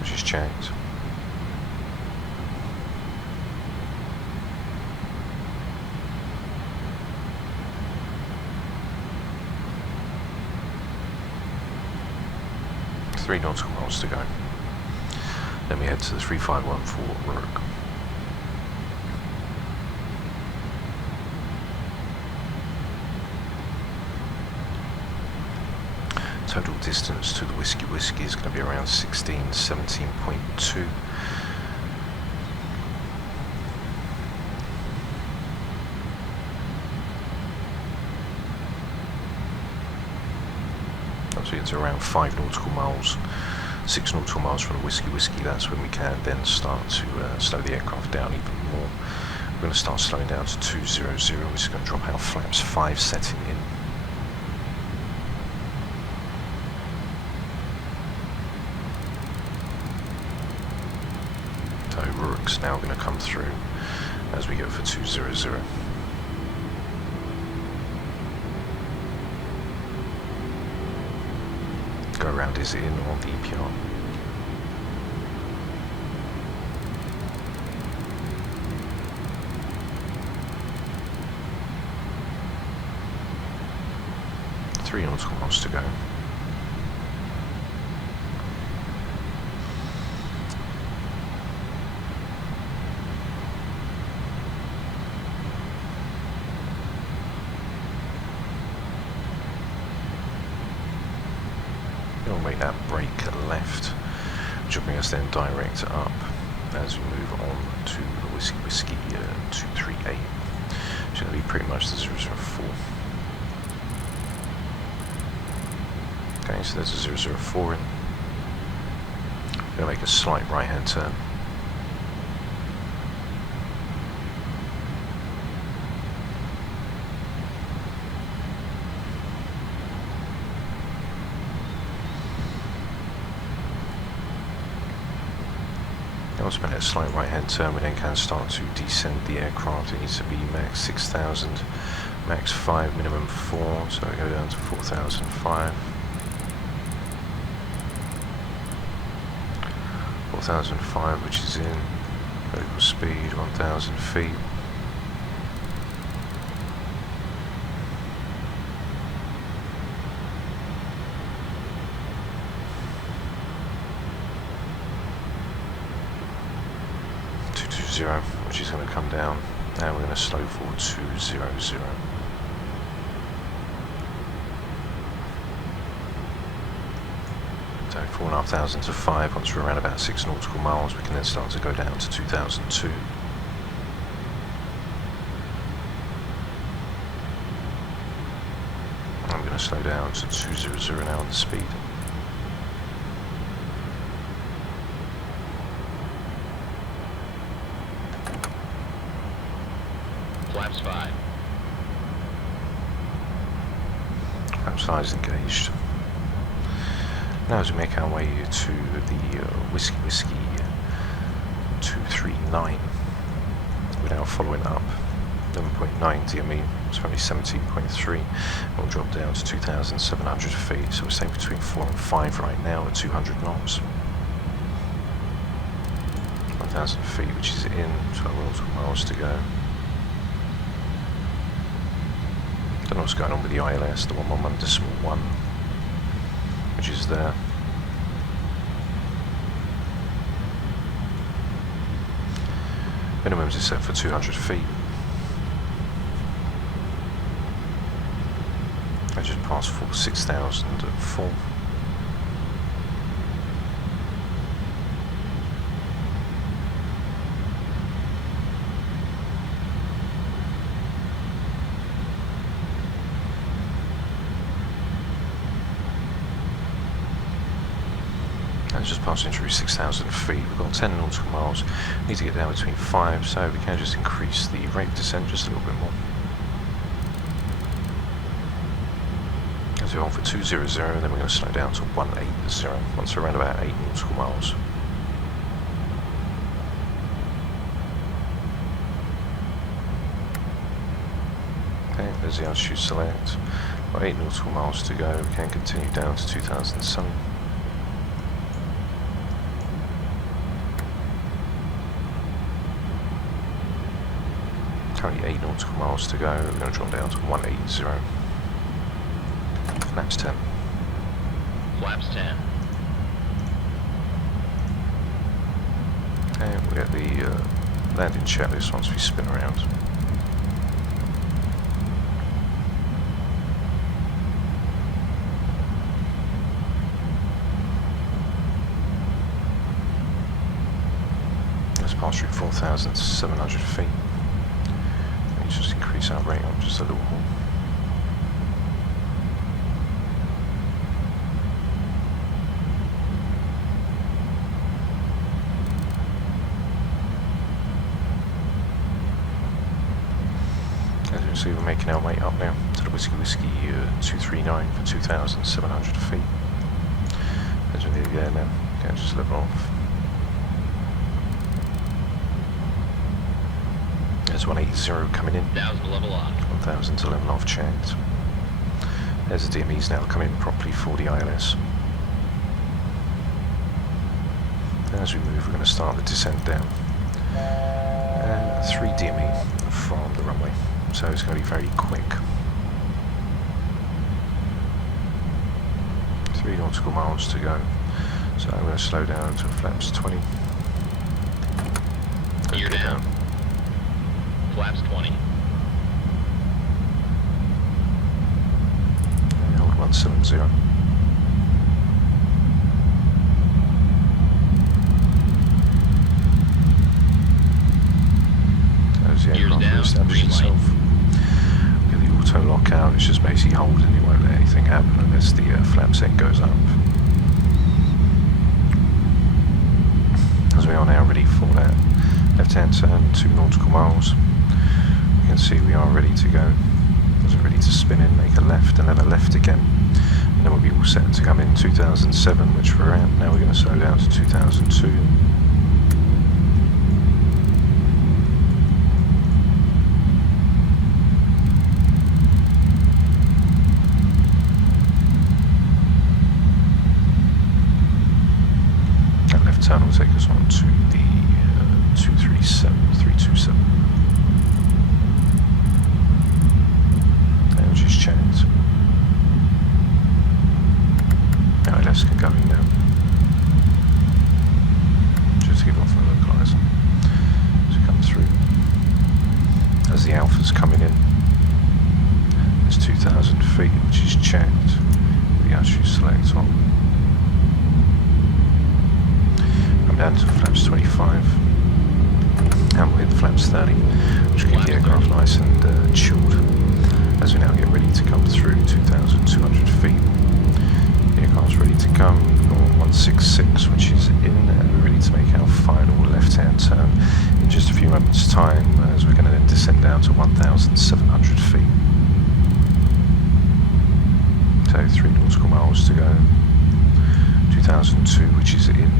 Just checked. Three nautical miles to go. Then we head to the 351 for Rook. Total distance to the Whiskey Whiskey is going to be around 17.2. So it's around 5 nautical miles, 6 nautical miles from the Whiskey Whiskey. That's when we can then start to slow the aircraft down even more. We're going to start slowing down to 200, which is going to drop our flaps 5 setting in. Rook's now going to come through as we go for 200. Go around is in on the EPR. Three nautical miles to go. We'll make that break left, which will bring us then direct up as we move on to the Whiskey Whiskey 238, which is going to be pretty much the 004. Okay, so there's a 004 in. We're going to make a slight right hand turn. Once we make a slight right hand turn, we then can start to descend the aircraft. It needs to be max 6,000, max 5, minimum 4, so we go down to 4,005. 4,005, which is in vertical speed, 1,000 feet. Which is going to come down, and we're going to slow for 200. So 4,500 to 5. Once we're around about 6 nautical miles, we can then start to go down to 2002. I'm going to slow down to 200 now on the speed. Flaps 5. Flaps 5 is engaged. Now as we make our way to the Whiskey 239, we're now following up 11.9 DME, it's only 17.3, we'll drop down to 2,700 feet, so we're staying between 4 and 5 right now at 200 knots. 1,000 feet, which is in, 12 nautical miles to go. Don't know what's going on with the ILS, the 111.1, which is there. Minimums is set for 200 feet. I just passed 6,004. Just passing through 6,000 feet, we've got 10 nautical miles, need to get down between 5, so we can just increase the rate of descent just a little bit more. As we're on for 200, then we're going to slow down to 180 once we're around about 8 nautical miles. Okay, there's the altitude select, got 8 nautical miles to go, we can continue down to 2007. Currently 8 nautical miles to go, we're going to drop down to 180. Flaps 10. Flaps 10. And we'll get the landing checklist once we spin around. Let's pass through 4,700 feet. Just increase our rate up just a little more. As you can see, we're making our way up now to the Whiskey 239 for 2,700 feet. As we're nearly there now, okay, just level off. There's 180 coming in. 1,000 level off. 1,000 to level off checked. There's the DMEs now coming in properly for the ILS. And as we move, we're going to start the descent down. And 3 DME from the runway. So it's going to be very quick. 3 nautical miles to go. So I'm going to slow down to flaps 20. You're down. Flaps 20. And hold 170. There's the aircraft re-establish itself. Get the auto lockout, it's just basically holding, it won't let anything happen unless the flaps end goes up. As we are now ready for that left-hand turn, 2 nautical miles. You can see we are ready to go. We're ready to spin in, make a left and then a left again. And then we'll be all set to come in 2007, which we're at. Now we're going to slow down to 2002. That left turn will take us on to the 327. Which is checked. Now LS can go in now. Just to give off the localizer to come through. As the Alpha's coming in, there's 2,000 feet, which is checked. The altitude select on. I'm down to flaps 25. And we'll hit the flaps 30, which will keep the aircraft nice and chilled. As we now get ready to come through 2,200 feet. The aircraft's ready to come, 1.16, which is in, and we're ready to make our final left-hand turn in just a few moments' time, as we're going to then descend down to 1,700 feet. So 3 nautical miles to go. 2002, which is in.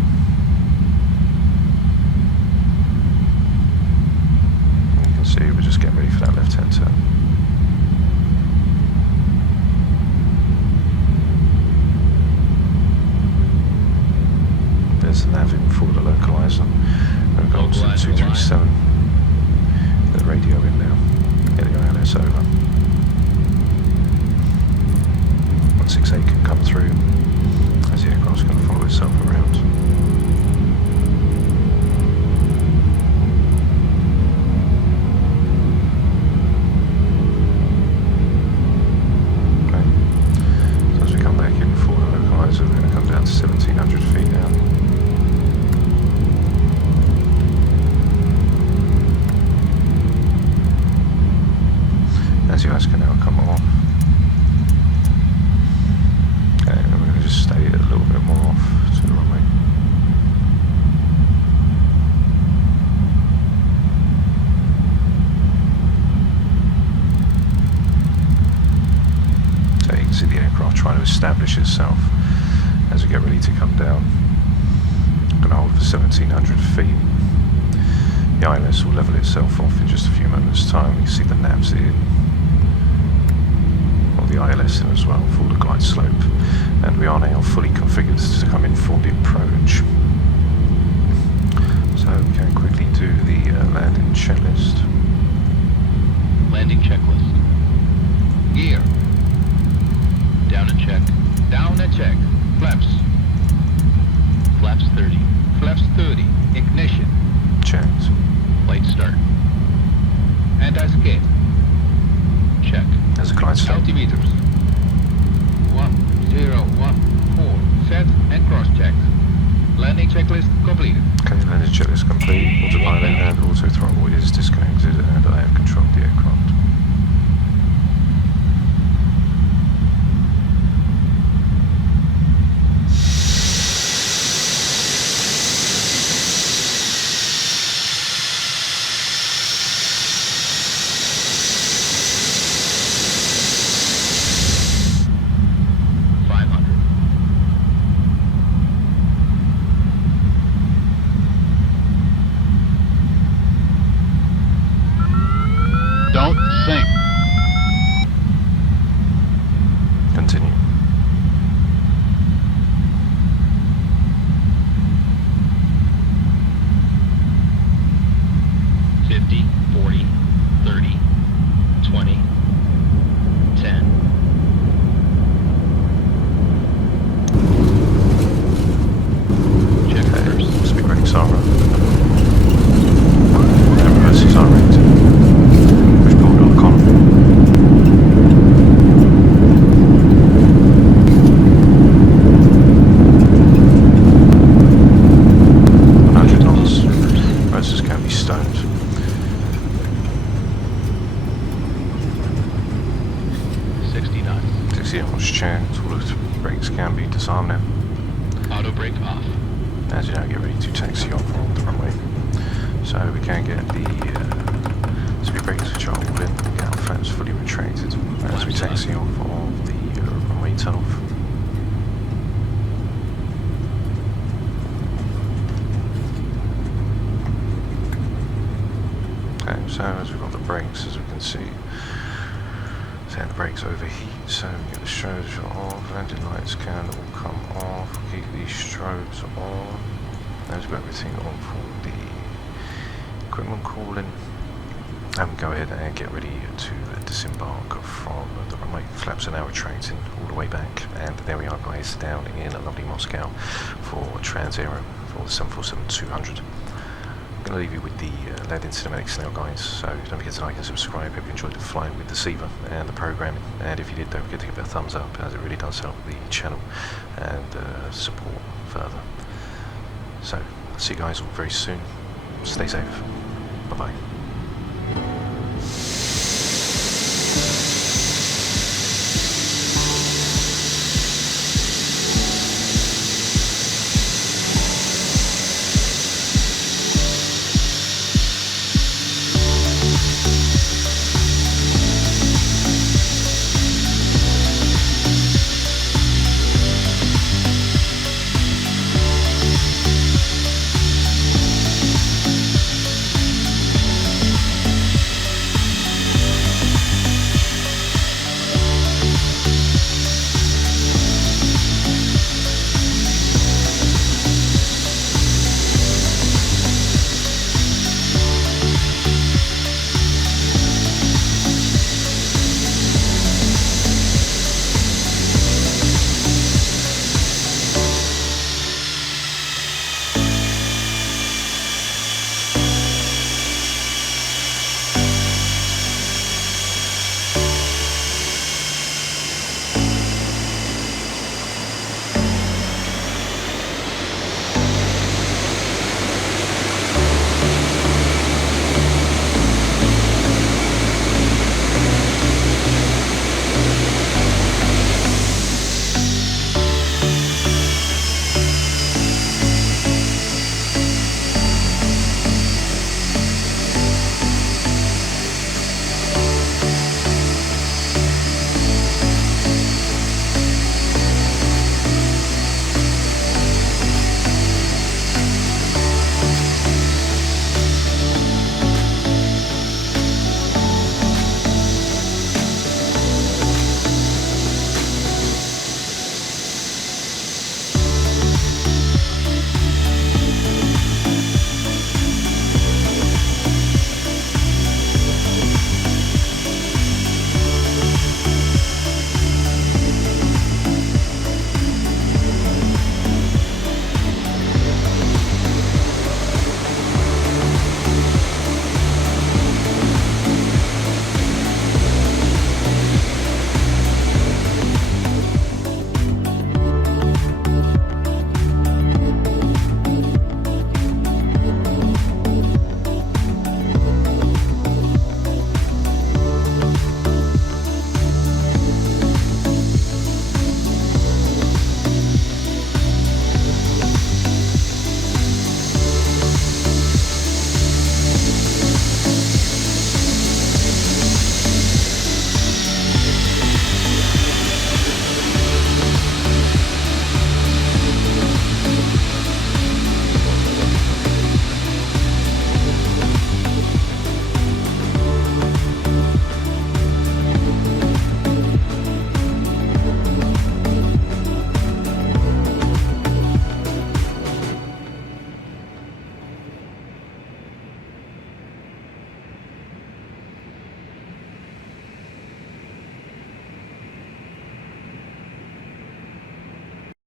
You can see we're just getting ready for that left-hand turn. There's the nav in for the localizer. We've got to 237. The radio in now. Get the ILS over. 168 can come through as the aircraft's going to follow itself around. Okay. So as we come back in for the localizer, we're going to come down to 1700 feet now. As you guys can now come off. Okay, and we're going to just stay a little bit more off to the runway. So you can see the aircraft trying to establish itself as we get ready to come down. I'm going to hold for 1700 feet. The ILS will level itself off in just a few moments' time. You can see the navs in. The ILS in as well for the glide slope, and we are now fully configured to come in for the approach. So we can quickly do the landing checklist. Landing checklist. Gear. Down and check. Down and check. Flaps. Flaps 30. Flaps 30. Ignition. Checked. Flight start. Anti-skid. Check. There's a glide slope. Altimeters. 1014. Set and cross-check. Landing checklist completed. Okay, landing checklist complete. Autopilot and auto throttle is disconnected, and I have controlled the aircraft. Don't sink. Continue. $50, $40, $30, $20, $10. Check first. Speed brakes are up. Reverses are rated. Push pulled on economy. $100. Reverses can be stoned. $60 knots. 60 knots checked. All of the brakes can be disarmed now. Auto brake off. As you now get ready to taxi off on the runway. So we can get the speed brakes, which are all in, get our flaps fully retracted as we taxi off of the runway itself. Okay, so as we've got the brakes, as we can see, so the brakes overheat, so we get the strobes off, landing lights can all come off, keep these strobes on, as we've got everything on for the equipment calling, and go ahead and get ready to disembark from the runway. Flaps are now retracting all the way back, and there we are guys, down in lovely Moscow for Transaero for the 747-200. I'm going to leave you with the landing cinematics now guys, so don't forget to like and subscribe if you enjoyed the flight with the Siva and the programming, and if you did, don't forget to give it a thumbs up, as it really does help the channel and support further. So, I'll see you guys all very soon. Stay safe. Bye bye.